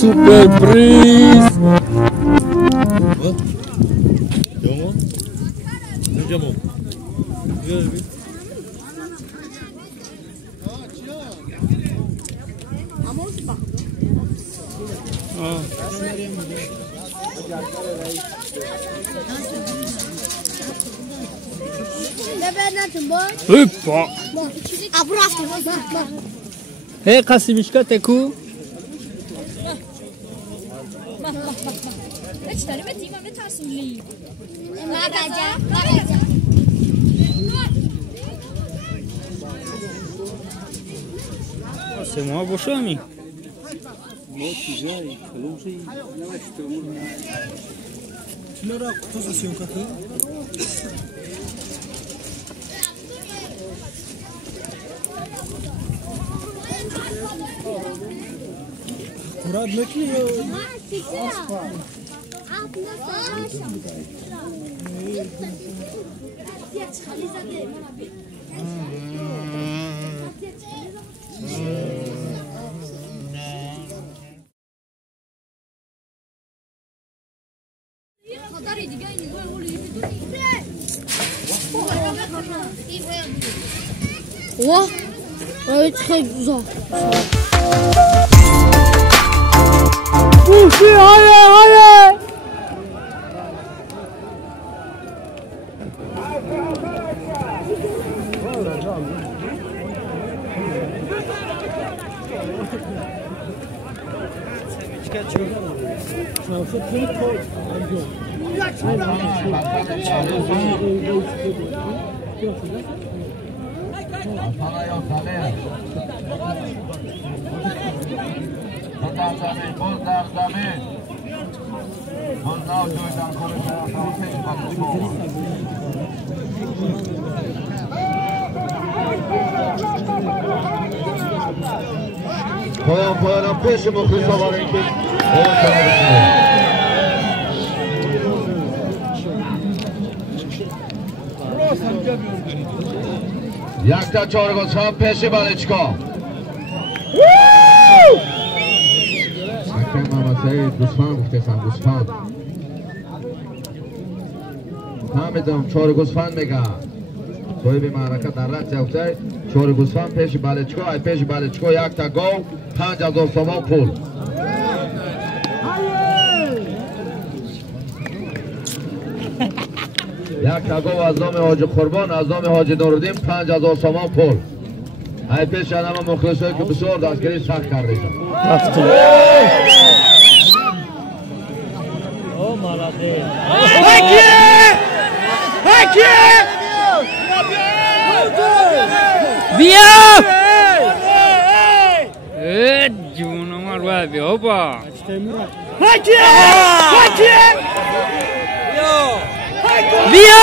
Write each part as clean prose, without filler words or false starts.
Surprise! Tamam. Hoppa! Hey Kasimishka teku. C'est moi Boshami. Murad bekliyor. Wow, ouais, très bizarre. Allez, allez! Payam peşim o kısa var ki. Yakta Çorgoshan peşi Baliçko. Hakem Mamasey Gusman guftesan Gusman. Hamidam Çorgoshan mega. Soy bir maraka darrat yaptı. Çorgoshan peşi Baliçko, ay peşi Baliçko yakta gol. 5000 so'm pul. Yakta gol az nomi Hoji Qurbon, az nomi Hoji Nuruddin 5000 so'm pul. Ay peş anama muxlislar ki bisor dastgiri sakt kardisham. Raftim. Oh malade. Hakim! Bia! Juna marwa bi hopa. Hakim! Hakim! Yo! Bia!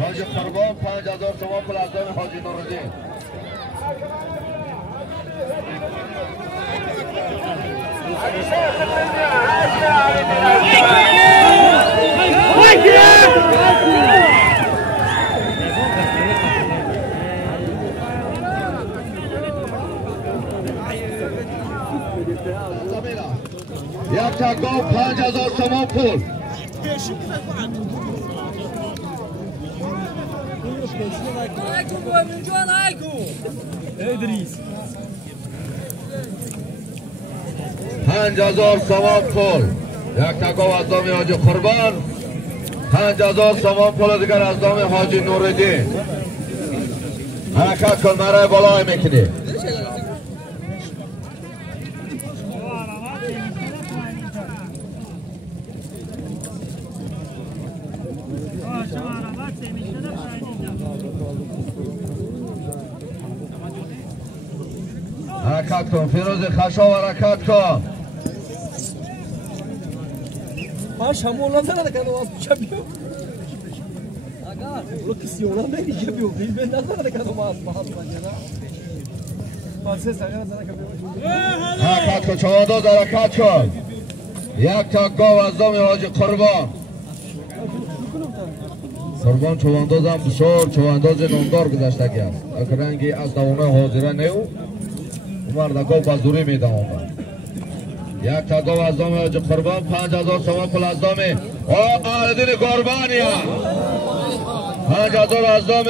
Hoji Qurbon 5000 so'm pul az nomi Hoji Nuruddin. Yakta gol 5000 so'm pul. İdris. 5000 so'm pul. Yakta gol az nomi Hoji Qurbon. 5000 so'm pul digar az nomi Hoji Nuruddin. Harakat kul maray baloy mekini. Harakat kul Firozi Khashov harakat kul. Ha şamollansana da kanı az çapıyor. Aga. Lo che si ona ne dice più, il vendato da caso ma sbagliata. Pazzesca, ragazzi, da capire. حرکت چوانداز حرکت کن. یک تا گاو از دام حاج قربان. قربان چوانداز هم بسیار چوانداز نامدار گذشته است. رنگی از دوانه حاضره نیو. مرد گاو بازوری می دوامد. یک تا گاو از دام حاج قربان 5000 تومان پول از دام آردین قربانیه. 5000 از دام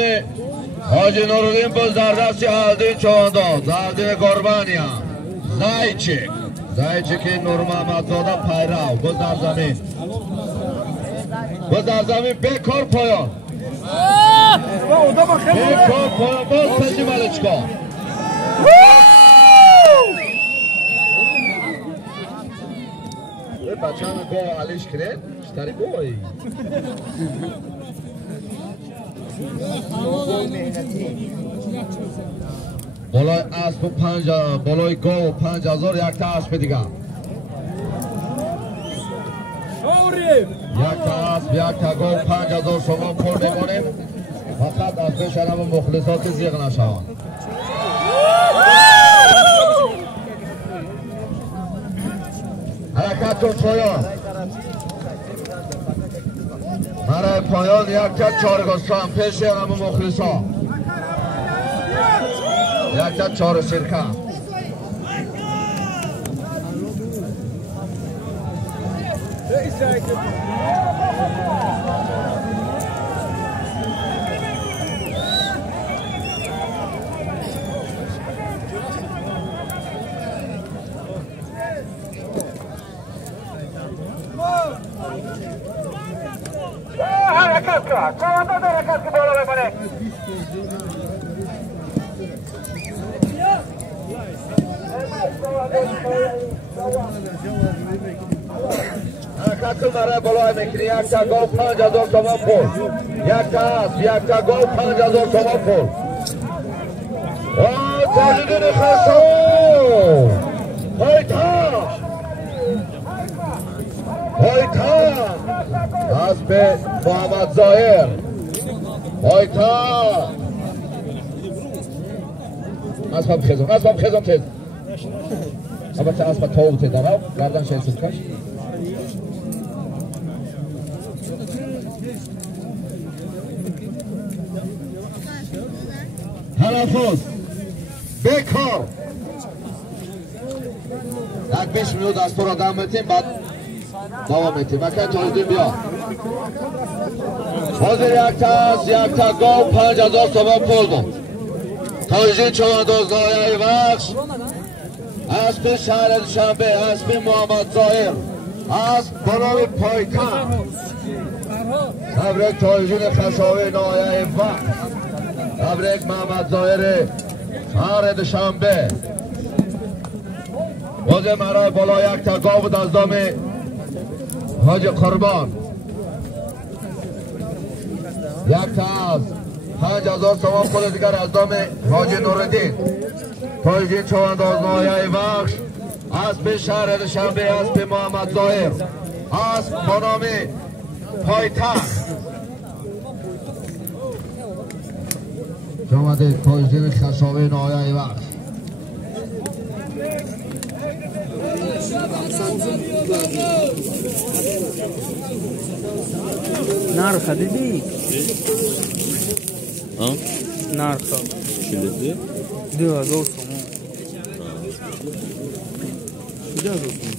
حاج نورالدین باز در دست آردین چوانداز آردین قربانیه. زایچک نور محمد زاده پیرو باز در زمین. باز در زمین بکار پایان. بکار پایان باز پشی ملچکا. بچه همه گاه علیش کرد شتری گاهی بالای اسب بالای گاه 5000 یک تا اسب دیگه یک تا اسب یک تا گاه 5000 شما پول میمانید فقط از پیش هم مخلصات زیغ نشوند حرکت کن پایان برای پایان یک کت چارگستان پیش همه مخلصا یک کت چار سرکه حرکت کن چوانداز حرکت که بالا بکنه حرکت کن برای بالا میکنی یک تا گاو 5000 تومان پول یک تا اسب یک تا گاو 5000 تومان پول تاجدین خسرو هایتا اسب محمد ظاهر هایتا اسبم خیزم تیز البته اسب تاو تیز دارم گردن شایستید کش تلفظ بکار یک 20 minut از تو را دم میتیم بعد دوام میتیم اکه تایدین بیا حاضر یک تا است یک تا گاو 5000 تومان پول بود تایدین چوانداز نایه بخش اسب شهر شنبه اسب محمد ظاهر اسب بنام پایتخت تبریک تایدین خشاوی نایه بخش تبریک محمد ظاهر شهر شنبه بازه مرای بالا یک تا گاو بود از دام حاج قربان یک تا از 5000 تومان پول دیگر از دام حاج نورالدین تایدین چوانداز نایه بخش اسب شهر شنبه اسب محمد ظاهر اسب با نام پایتخت جامده تایدین خشاوی نایه بخش Narxa dedi. Ha? Narxa. Şöyle Diyor olsun. Güzel olsun.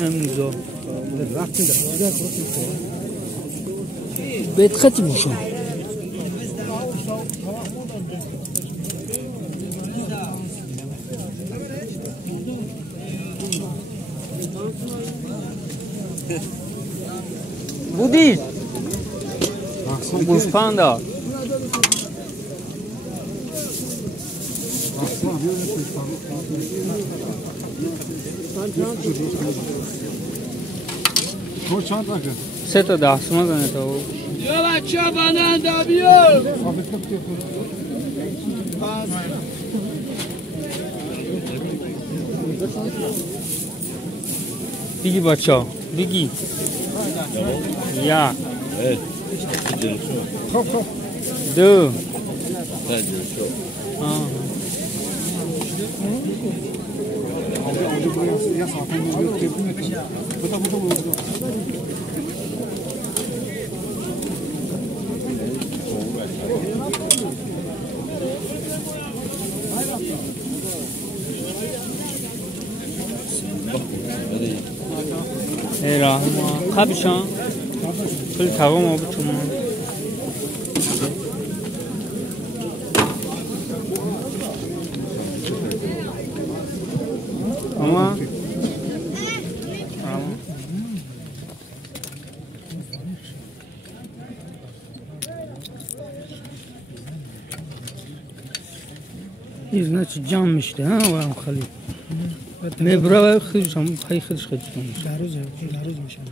Önemli zor. بدختی میشه بودی گوسفندا سه تا دست مزنه تا یا بچه باننده بیا بگی بچه ها بگی یا دو ای رحمه قبشان کل تقام آبو چمان اما این значит جمعشته ها و هم خالی مبرا و خودش هم خودش لروز میشن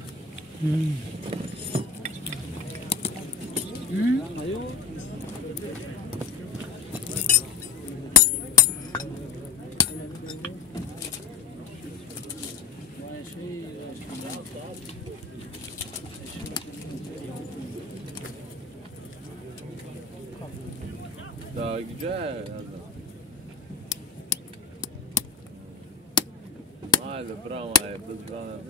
Daha güzel. Hadi bravo abi, biz bravo.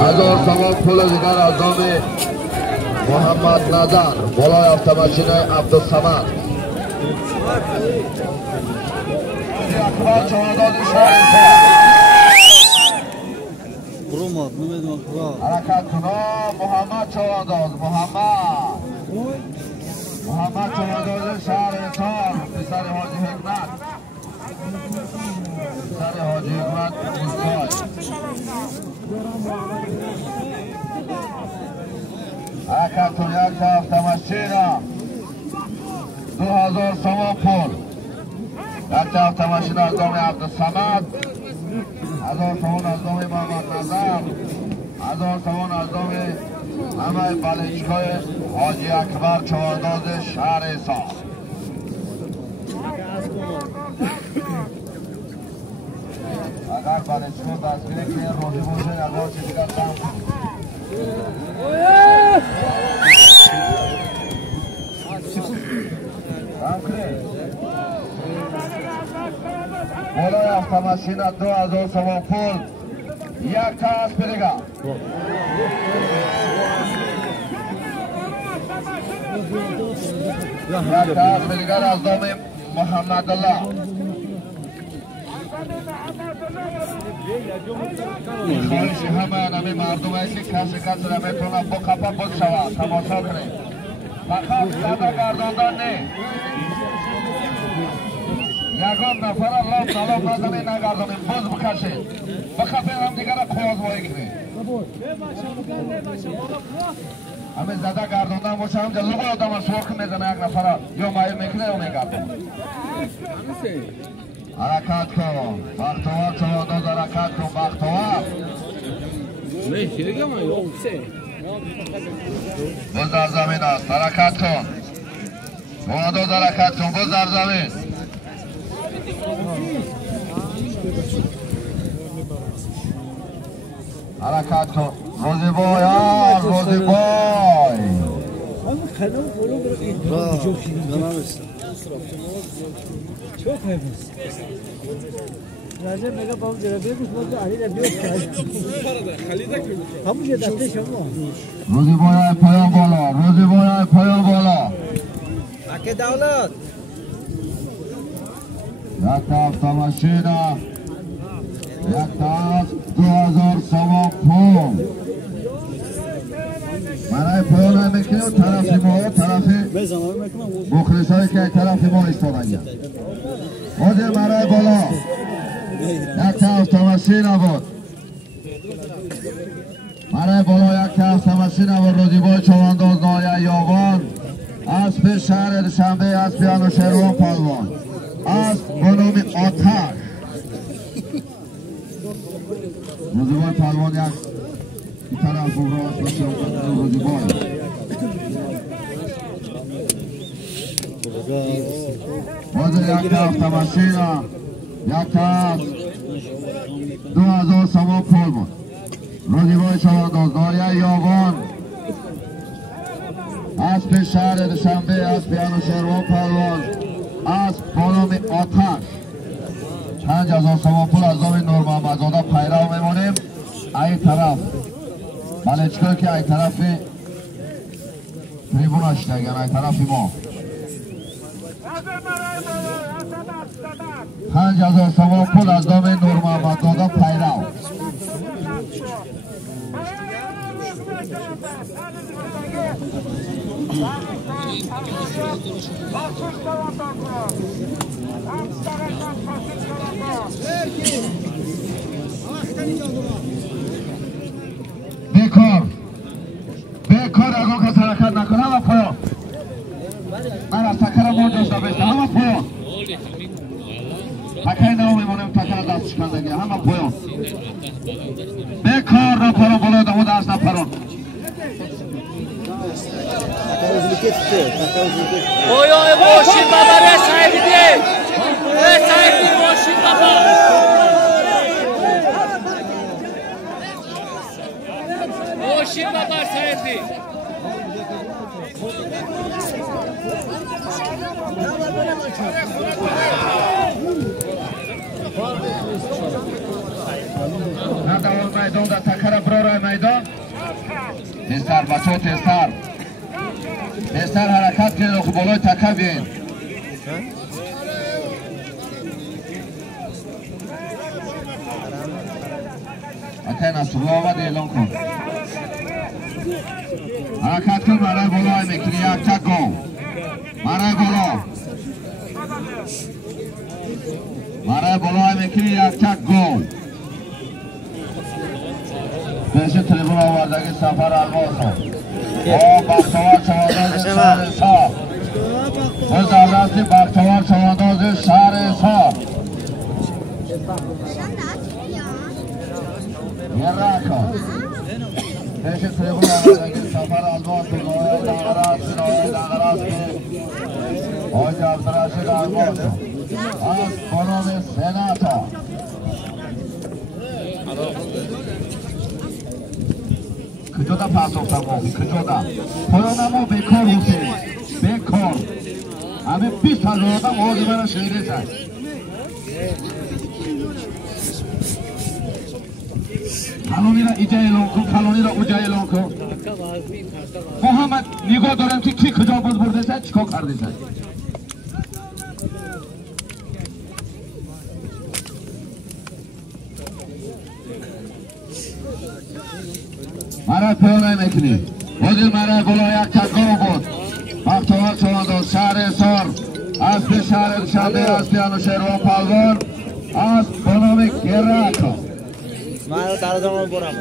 هزار تومان پول دیگر از نام محمد نظر بالای автомاشین عبدالصمد اکبر چهارداد حرکت کنا محمد چهارداد محمد چهارداد شهر تار پسر حاجی حکمت حرکت کن یک автомاشین 2000 تومان پول یک автомاشین از نام عبدالصمد 1000 تومان از نام محمد نظر 1000 تومان از نام همه بلنچکای حاجی اکبر چهارداد شهر حساب اگر بلنچکا دستگیری که روزی باشه اگر چی دیگر بالای автомاشین 2000 تومان پول یک تا اسب دیگر یک تا اسب دیگر از نام محمد الله خواهش همه نمی مردم است که کسی نمیتونه با کپا بود شود تماشا کنید فقط زده گرداندن نه یکان نفر لام نلام نزنید نگردانید باز بکشید بخفید هم دیگر قوازمایی کنید همه زده گرداندن باشه همجا لغا آدم سرخ میزنه یک نفر یا مایل میکنه یا میگردانه حرکت کن بختوار چهارداد حرکت کن بختوار باز در زمین است حرکت کن چوانداز حرکت کن باز در زمین حرکت کن روزی بای روزی بای çok hevesli. Raja mega babu jarabe kuch bolte ali radio khai. Kamu je datte shamo. روزی بای پایان بالا روزی بای پایان بالا Ake davlat. یک تاف ماشینا یک تاف 2000 سوم پول برای پایان میکنه و طرف ما طرف مخلص هایی که طرف ما ایستادن حاضر برای بالا یک تاف ماشینا بود برای بالا یک تاف ماشینا بود روزی بای چوانداز نایه یاوان اسب شهر دوشنبه اسب انوشیروان پهلوان اسب بنام آتش روزیبای پهلوان یک این طرف بگراه بسیار روزیبای حاضر یک طرف تماشینا یک طرف 2000 سوم پول بود روزیبای چوانداز نایه یاوان اسب شهر دوشنبه اسب انوشیروان پهلوان اسب بنام آتش 5000 سوم پول از نام نور محمدزاده پیرو میمونیم این طرف مالچکو که این طرف تریبوناش دیگه این طرف ما 5000 سوم پول از نام نور محمدزاده پیرو بیکار اگه کس حرکت نکنه همه پایان من از تکر ما داشته بشته همه پایان تکر نو میمونیم تکر دست شکندگی همه پایان بیکار نپران بالا دمو دست نپران Oyo boşin baba re sahibi boşin baba. Boşin baba sahibi. نداول میدان در تکر برای میدان تیزتر بچه تیزتر تیزتر حرکت کنید و بالای تکر بیاین اکی نصرالله آمد اعلان کن حرکت کن برای بالای میکنی یک تک گو برای بالا برای بالای میکنی یک تک گو پیش تریبون آوردگی سفر الماس بختوار چوانداز شهر سا و زبرستی بختوار چوانداز شهر سا یه رکا پیش تریبون آوردگی سفر الماس بگوی دنگراز سنایی دنگراز آج عبدالرشید الماس از بنام سناتا کجادا پاسوفتم بودی کجادا پایانمو بیکار حسین بیکار همه 20,000 آدم آزی برای شهری زد کلونی را ایجا اعلان کن کلونی را اوجا اعلان کن محمد نگاه دارم که کی کجا باز برده زد چیکار کرده زد مرای پایان میکنی وزیر مرای بالا یک تکا بود بختوار چوانداز شهر سار اسب شهر دوشنبه اسب انوشیروان پهلوان اسب بنام گرکا من در زمان برم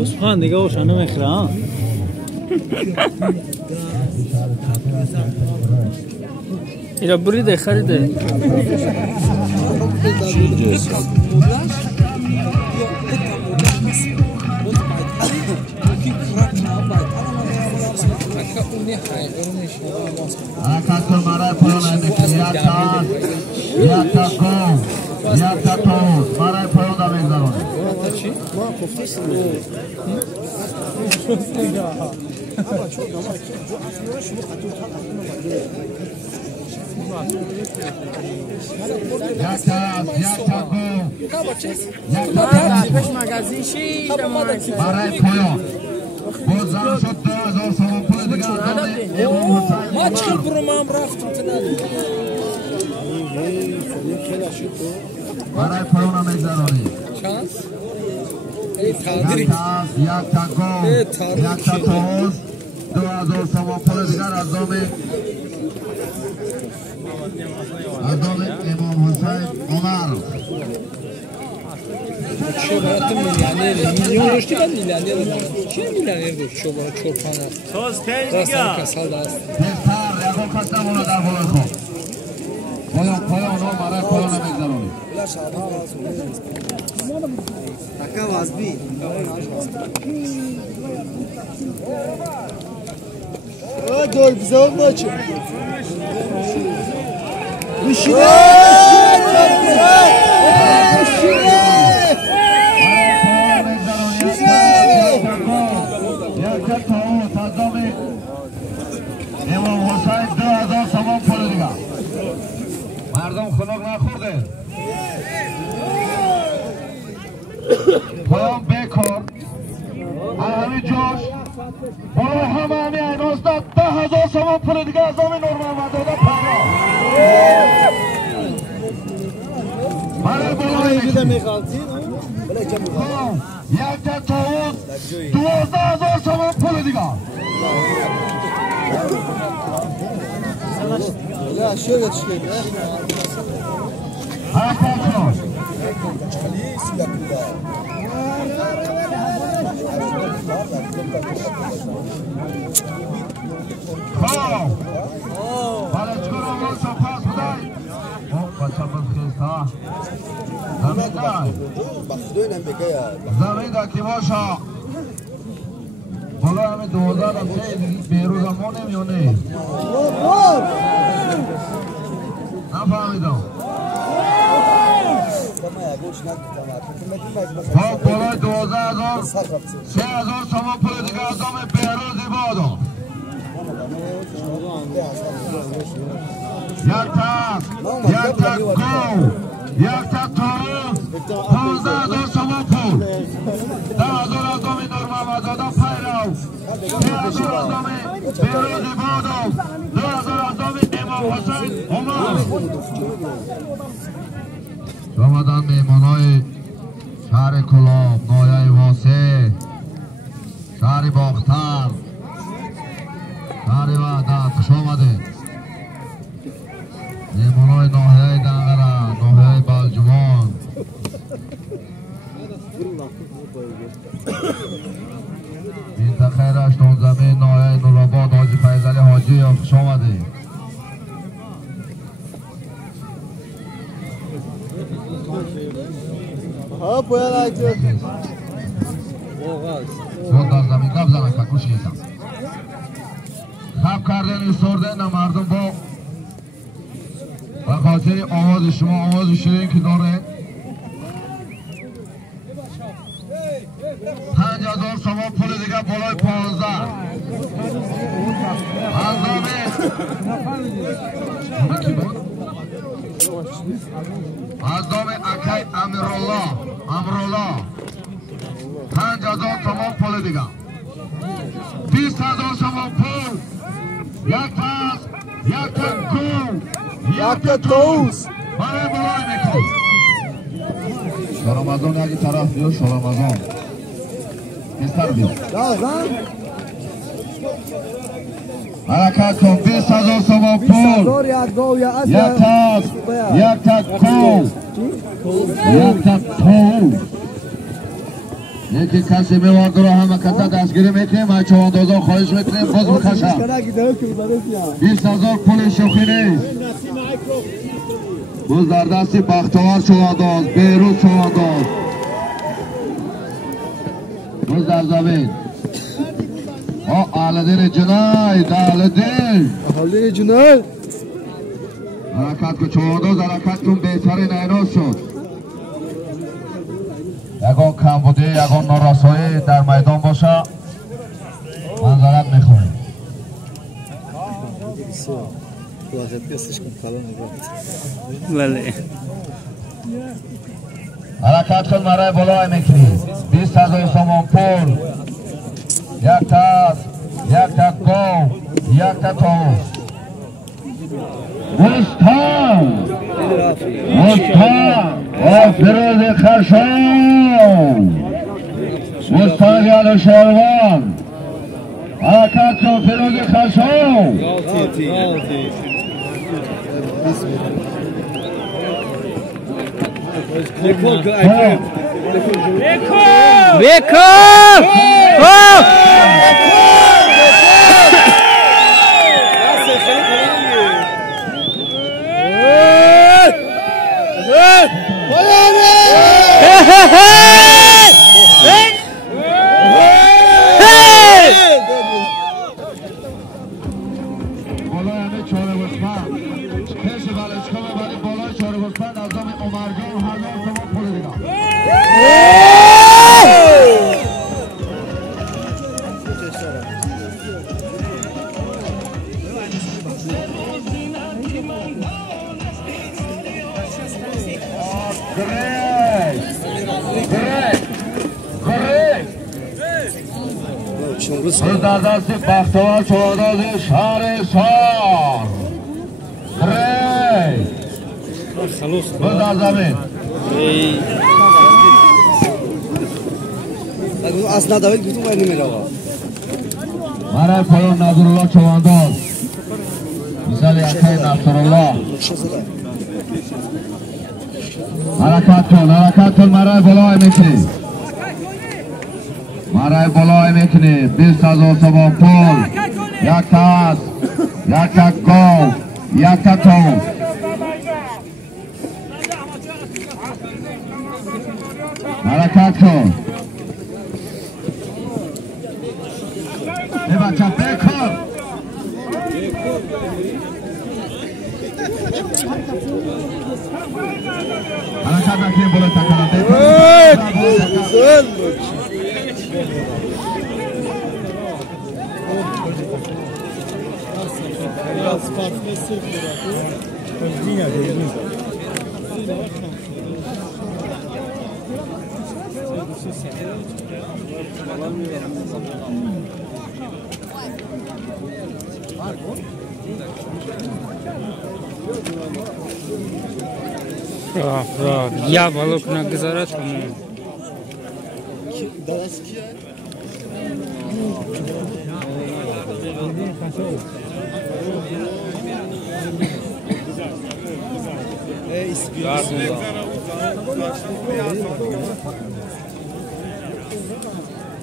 Osman دیگه اوشانه میخره ها اینا بریده خریده Akatul maray poyon yakta gol yakta toz maray poyon da megzarone yakta gol maray poyon بازم شد 2000 سوم پول دیگه ما چه برام رفتم تنادی برای پایان میگذرانی چانس یک تا گل یک تا توز 2000 سوم پول دیگر از دام امام حسین عمر چه برات میلیونر میلیون رشدی بعد میلیونر چه میلیونر بود چه برات چورپانه توز تیز راست دیگه کسال دست بهتر یکم کسته بالا در بالای خود پایان رو برای پایان میگذرانی تکه واسبی گل بزن بچه بشینه امام حسین 2000 سوم پول دیگه مردم خلاق نخورده پایان بکار همین جاش برای همه همی ایناز داد 10000 سوم پول دیگه از همین نورمال مداده پایان برای بلای یک تا تاوز 12000 سوم پول دیگه Ya şöyle çıkayım ya. Arkadaşlar. Bravo. Bana çıkarım olsa pas buday. Hop kaçamız kesta. Zaminday. Bak dönem beke ya. Zaminday ki boşa. Bala hami 2000 am beroz am nemione. نفهمیدم با بالای 12000 3000 تومان پول دیگه از دام بهروز ایبادو یک تا گو یک تا تاروز 15000 تومان پول 10000 از دام نور محمدزاده پیرو 3000 از دام بهروز ایبادو 2000 از دام امام حسین عمر شامدن میمانای شهر کلاب نایه واسه شهر باختر شهر وحدت خوش آمده میمانای ناحیه دنگره ناحیه بلجوان منطقه رشتون زمین ناحیه نورآباد حاجی فیضلی حاجی خوش آمده Ha boyalar gör. خود در زمین گپ زنن که کش گیتم خب کردن ایستاردن مردم با خاطر آواز شما آواز شیرین که داره 5000 تومان پول دیگه بالای 15 از دامه از دامه اکی امرالله 5000 تومان پول دیگه 20000 تومان پول یک پاس یک گل یک توز برای بالای میکن شارامزان یکی طرف بیو شارامزان بستر بیو حرکت کن 20000 تومان پول یک تاس یک گل یک توز یکی کسی میوارد رو همه کتا دستگیری میکنیم و چواندازان خواهش میکنیم باز بکشم 20000 پول شوخی نیست باز در دستی بختوار چوانداز بیروز چوانداز روز در زمین اهل جناید اهل دل جناید حرکت که چوانداز حرکت کن بهترین ایناز شد یکان کم بوده یکان نارسایی در میدان باشه منظرت میخوریم بله حرکت کن مرای بالای میکنی 20,000 تومان پول یک تاس یک تا گو یک تا تاوز مستان و فیروز خرشان مستان یاد شاروان حرکت کن فیروز خرشان روز در دست بختوار چوانداز شهر سار روز در زمین اصلا داوید گفتم باید نمیره برای پایان نظرالله چوانداز مثال یکی نصرالله حرکت کن مرای بالای میکنی مرای بالای میکنی 20,000 تومان پول یک تاس یک تا گو یک تا تاوز حرکت کن ای بچه بکن حرکت نکنی بالای تکنم یا بالوک نگذاره تمام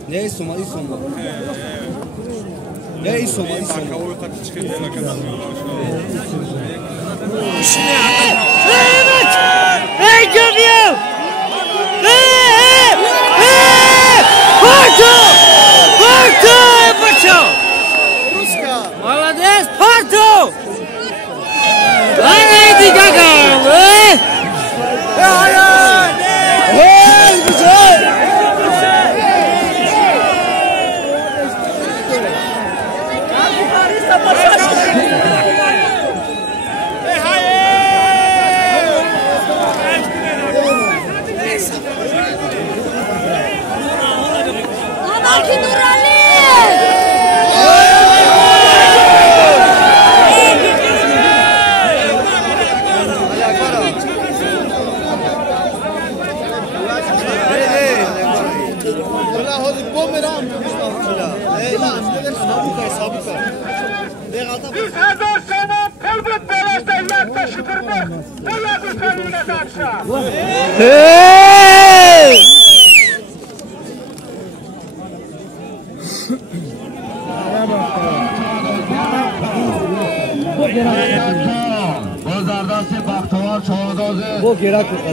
Ne isoma Ne isoma Hey Jovio! Hey! Porto! Молодец, Porto! Haydi Gagam! بازدست بختوار چهاردازه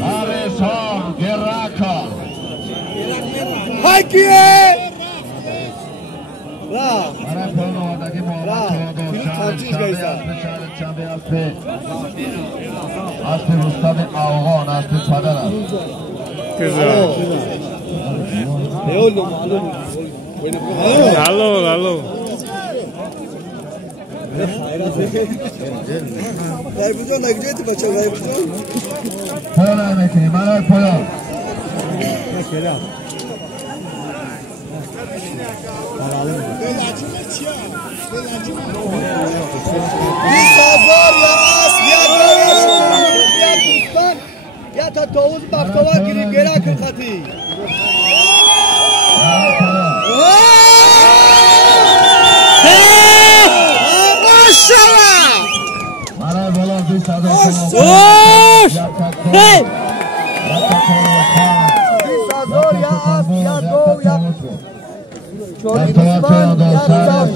آرسان گرکان Haykiye! Bravo. برای پایان آمادگی محمد چوادو اسب رستم اوغان اسب پدر است. Allo. غیبجان نگیجه بچه غیبجان پایان میکنیم برای پایان یا تا توز بفتوا گیریم گره کن خطی برای بالا 20,000 یا دو یا چوریستان یا تا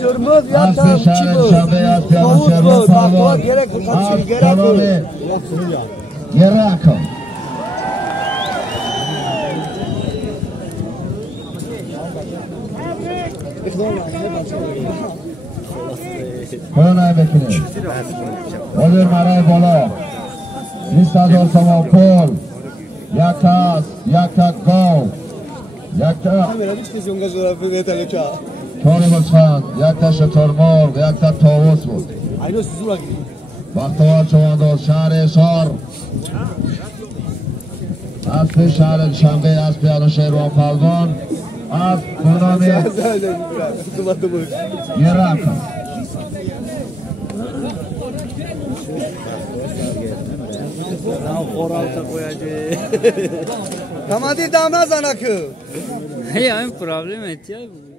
شرمز یا تا چی بود توز بود بفتوا گره کن خطی گره کن گره کن پایان بکنیم بازر مرای بالا 20,000 تومان پول یک کس یک تک گاو یک تا چهار بچخند یک تا شترمرغ یک تا طاووس بود بختیار چوانداز شهر حصار اسب شهر شنبه اسب انوشیروان پهلوان از تورنمنت گره کن Tamam değil damla zanak. Hey, I'm problem et ya.